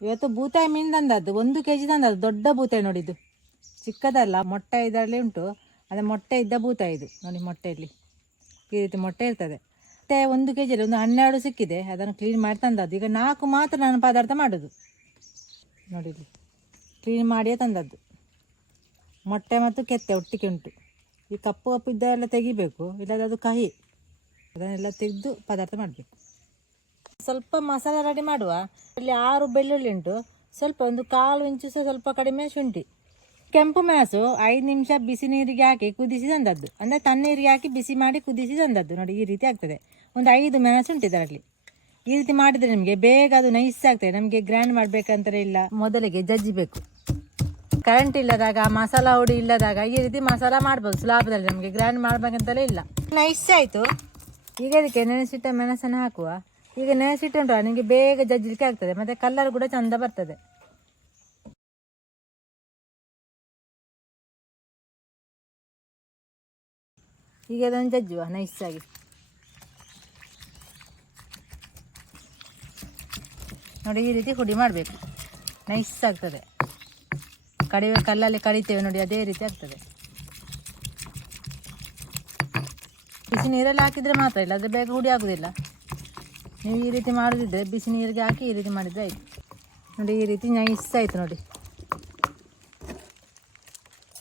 ಇವತ್ತು ಬೂತಾಯಿ ಮೀನು ತಂದದ್ದು ಒಂದು ಕೆ ಜಿ ತಂದದ್ದು ದೊಡ್ಡ ಬೂತಾಯಿ ನೋಡಿದ್ದು. ಚಿಕ್ಕದಲ್ಲ, ಮೊಟ್ಟೆ ಇದರಲ್ಲಿ ಉಂಟು. ಅದೇ ಮೊಟ್ಟೆ ಇದ್ದ ಬೂತಾಯಿ ಇದು, ನೋಡಿ ಮೊಟ್ಟೆಯಲ್ಲಿ. ಈ ರೀತಿ ಮೊಟ್ಟೆ ಇರ್ತದೆ. ಮತ್ತೆ ಒಂದು ಕೆ ಜಿಯಲ್ಲಿ ಒಂದು ಹನ್ನೆರಡು ಸಿಕ್ಕಿದೆ, ಅದನ್ನು ಕ್ಲೀನ್ ಮಾಡಿ ತಂದದ್ದು. ಈಗ ನಾಲ್ಕು ಮಾತ್ರ ನಾನು ಪದಾರ್ಥ ಮಾಡೋದು. ನೋಡಿ ಕ್ಲೀನ್ ಮಾಡಿಯೇ ತಂದದ್ದು. ಮೊಟ್ಟೆ ಮತ್ತು ಕೆತ್ತೆ ಒಟ್ಟಿಗೆ ಉಂಟು. ಈ ಕಪ್ಪು ಕಪ್ಪು ಇದ್ದೆಲ್ಲ ತೆಗಿಬೇಕು ಇಲ್ಲದ ಅದು ಕಹಿ. ಅದನ್ನೆಲ್ಲ ತೆಗೆದು ಪದಾರ್ಥ ಮಾಡಬೇಕು. ಸ್ವಲ್ಪ ಮಸಾಲ ರೆಡಿ ಮಾಡುವ. ಇಲ್ಲಿ ಆರು ಬೆಳ್ಳುಳ್ಳಿ ಉಂಟು. ಸ್ವಲ್ಪ ಒಂದು ಕಾಲು ಇಂಚು ಸಹ ಸ್ವಲ್ಪ ಕಡಿಮೆ ಶುಂಠಿ ಕೆಂಪು ಮೆಣಸು ಐದು ನಿಮಿಷ ಬಿಸಿ ನೀರಿಗೆ ಹಾಕಿ ಕುದಿಸಿ ತಂದದ್ದು. ಅಂದರೆ ತಣ್ಣೀರಿಗೆ ಹಾಕಿ ಬಿಸಿ ಮಾಡಿ ಕುದಿಸಿ ತಂದದ್ದು. ನೋಡಿ, ಈ ರೀತಿ ಆಗ್ತದೆ. ಒಂದು ಐದು ಮೆಣಸು ಉಂಟು ಇದರಲ್ಲಿ. ಈ ರೀತಿ ಮಾಡಿದರೆ ನಿಮಗೆ ಬೇಗ ಅದು ನೈಸ್ ಆಗ್ತದೆ. ನಮಗೆ ಗ್ರ್ಯಾಂಡ್ ಮಾಡಬೇಕಂತಾರೆ ಇಲ್ಲ. ಮೊದಲಿಗೆ ಜಜ್ಜಿಬೇಕು ಕರೆಂಟ್ ಇಲ್ಲದಾಗ, ಮಸಾಲ ಹುಡಿ ಇಲ್ಲದಾಗ ಈ ರೀತಿ ಮಸಾಲ ಮಾಡ್ಬೋದು. ಸುಲಭದಲ್ಲಿ ನಮಗೆ ಗ್ರ್ಯಾಂಡ್ ಮಾಡಬೇಕಂತಲೇ ಇಲ್ಲ. ನೈಸ್ ಆಯಿತು. ಈಗ ಇದಕ್ಕೆ ನೆನೆಸಿಟ್ಟ ಮೆಣಸನ್ನು ಹಾಕುವ. ಈಗ ನೆನೆಸಿಟ್ಟು ನಿಮಗೆ ಬೇಗ ಜಜ್ಜಲಿಕ್ಕೆ ಆಗ್ತದೆ, ಮತ್ತು ಕಲರ್ ಕೂಡ ಚಂದ ಬರ್ತದೆ. ಈಗ ಅದನ್ನು ಜಜ್ಜುವ ನೈಸಾಗಿ ನೋಡಿ, ಈ ರೀತಿ ಹುಡಿ ಮಾಡಬೇಕು. ನೈಸ್ ಆಗ್ತದೆ. ಕಡಿವೆ ಕಲ್ಲಲ್ಲಿ ಕಡಿತೇವೆ ನೋಡಿ, ಅದೇ ರೀತಿ ಆಗ್ತದೆ. ಬಿಸಿ ನೀರಲ್ಲಿ ಹಾಕಿದರೆ ಮಾತ್ರ ಇಲ್ಲ ಆದರೆ ಬೇಗ ಹುಡಿ ಆಗೋದಿಲ್ಲ. ನೀವು ಈ ರೀತಿ ಮಾಡಿದ್ರೆ ಬಿಸಿ ನೀರಿಗೆ ಹಾಕಿ ಈ ರೀತಿ ಮಾಡಿದರೆ ಆಯಿತು. ನೋಡಿ, ಈ ರೀತಿ ನೈಸ್ ಆಯಿತು ನೋಡಿ.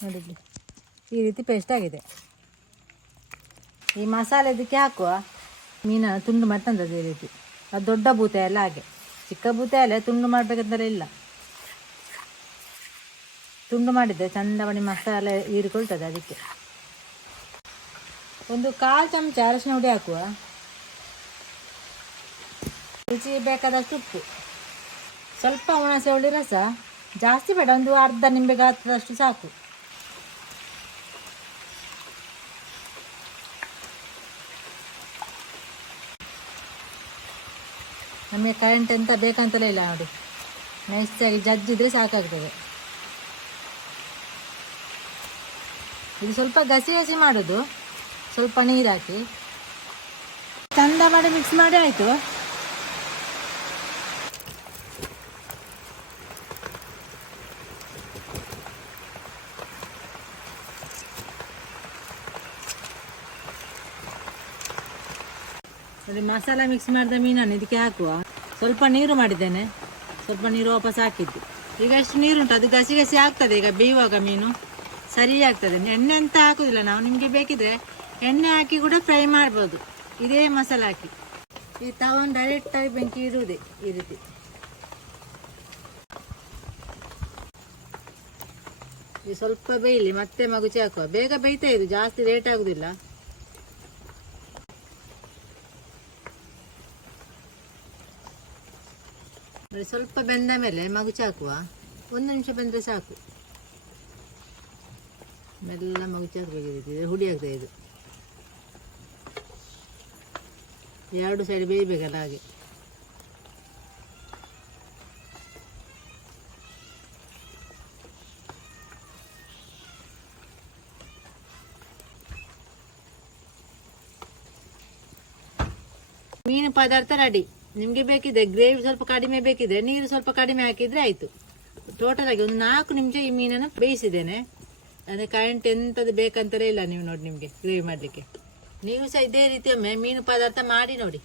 ನೋಡಿ ಇಲ್ಲಿ. ಈ ರೀತಿ ಪೇಸ್ಟ್ ಆಗಿದೆ. ಈ ಮಸಾಲೆ ಇದಕ್ಕೆ ಹಾಕುವ ಮೀನನ್ನು ತುಂಡು ಮಾಡ್ತಂದದ್ದು ಈ ರೀತಿ. ಅದು ದೊಡ್ಡ ಬೂತೆ ಎಲ್ಲ ಹಾಗೆ. ಚಿಕ್ಕ ಬೂತೆ ಅಲ್ಲ, ತುಂಡು ಮಾಡಬೇಕಂತಲೇ ಇಲ್ಲ. ತುಂಡು ಮಾಡಿದರೆ ಚಂದವಣಿ ಮಸಾಲೆ ಹೀರಿಕೊಳ್ತದೆ ಅದಕ್ಕೆ. ಒಂದು ಕಾಲು ಚಮಚ ಅರಶಿನ ಹುಡಿ ಹಾಕುವ. ರುಚಿ ಬೇಕಾದಷ್ಟು ಉಪ್ಪು ಸ್ವಲ್ಪ ಹುಣಸೆ ಹುಳಿ ರಸ, ಜಾಸ್ತಿ ಬೇಡ, ಒಂದು ಅರ್ಧ ನಿಂಬೆ ಗಾತ್ರದಷ್ಟು ಸಾಕು. ನಮಗೆ ಕರೆಂಟ್ ಎಂತ ಬೇಕಂತಲೇ ಇಲ್ಲ ನೋಡಿ. ನೈಸಾಗಿ ಜಜ್ಜಿದ್ರೆ ಸಾಕಾಗ್ತದೆ. ಇದು ಸ್ವಲ್ಪ ಗಸಿ ಗಸಿ ಮಾಡೋದು. ಸ್ವಲ್ಪ ನೀರು ಹಾಕಿ. ಚಂದ ಮಾಡಿ ಮಿಕ್ಸ್ ಮಾಡಿ, ಆಯಿತು. ನೋಡಿ ಮಸಾಲ ಮಿಕ್ಸ್ ಮಾಡಿದ ಮೀನನ್ನು ಇದಕ್ಕೆ ಹಾಕುವ. ಸ್ವಲ್ಪ ನೀರು ಮಾಡಿದ್ದೇನೆ. ಸ್ವಲ್ಪ ನೀರು ವಾಪಸ್ ಹಾಕಿದ್ದು. ಈಗ ನೀರು ನೀರುಂಟು. ಅದು ಗಸಿ ಗಸಿ ಆಗ್ತದೆ. ಈಗ ಬೇಯುವಾಗ ಮೀನು ಸರಿ ಆಗ್ತದೆ ಎಣ್ಣೆ ಅಂತ ಹಾಕುದಿಲ್ಲ ನಾವು. ನಿಮಗೆ ಬೇಕಿದ್ರೆ ಎಣ್ಣೆ ಹಾಕಿ ಕೂಡ ಫ್ರೈ ಮಾಡ್ಬೋದು. ಇದೇ ಮಸಾಲ ಹಾಕಿ. ಈ ತವನ್ ಡೈರೆಕ್ಟ್ ಆಗಿ ಬೆಂಕಿ ಇಡುವುದೇ ಈ ರೀತಿ. ಈ ಸ್ವಲ್ಪ ಬೇಯಲಿ. ಮತ್ತೆ ಮಗುಚಿ ಹಾಕುವ. ಬೇಗ ಬೇಯ್ತಾ ಇದು ಜಾಸ್ತಿ ಲೇಟ್ ಆಗುದಿಲ್ಲ. ಸ್ವಲ್ಪ ಬೆಂದ ಮೇಲೆ ಮಗುಚಿ ಹಾಕುವ ಒಂದು ನಿಮಿಷ ಬೆಂದರೆ ಸಾಕು. ಮೆಲ್ಲ ಮಗುಚಿ ಹಾಕಬೇಕು ಈ ರೀತಿ ಇದು ಹುಡಿ ಆಗ್ತದೆ ಇದು. ಎರಡು ಸೈಡ್ ಬೇಯಬೇಕಲ್ಲ ಹಾಗೆ. ಮೀನು ಪದಾರ್ಥ ರೆಡಿ ನಿಮಗೆ ಬೇಕಿದೆ ಗ್ರೇವಿ ಸ್ವಲ್ಪ ಕಡಿಮೆ ಬೇಕಿದ್ರೆ ನೀರು ಸ್ವಲ್ಪ ಕಡಿಮೆ ಹಾಕಿದ್ರೆ ಆಯಿತು. ಟೋಟಲ್ ಆಗಿ ಒಂದು ನಾಲ್ಕು ನಿಮಿಷ ಈ ಮೀನನ್ನು ಬೇಯಿಸಿದ್ದೇನೆ. ಅಂದರೆ ಕರೆಂಟ್ ಎಂಥದ್ದು ಬೇಕಂತಲೇ ಇಲ್ಲ ನೀವು ನೋಡಿ ನಿಮಗೆ ಗ್ರೇವಿ ಮಾಡಲಿಕ್ಕೆ. ನೀವು ಸಹ ಇದೇ ಒಮ್ಮೆ ಮೀನು ಪದಾರ್ಥ ಮಾಡಿ ನೋಡಿ.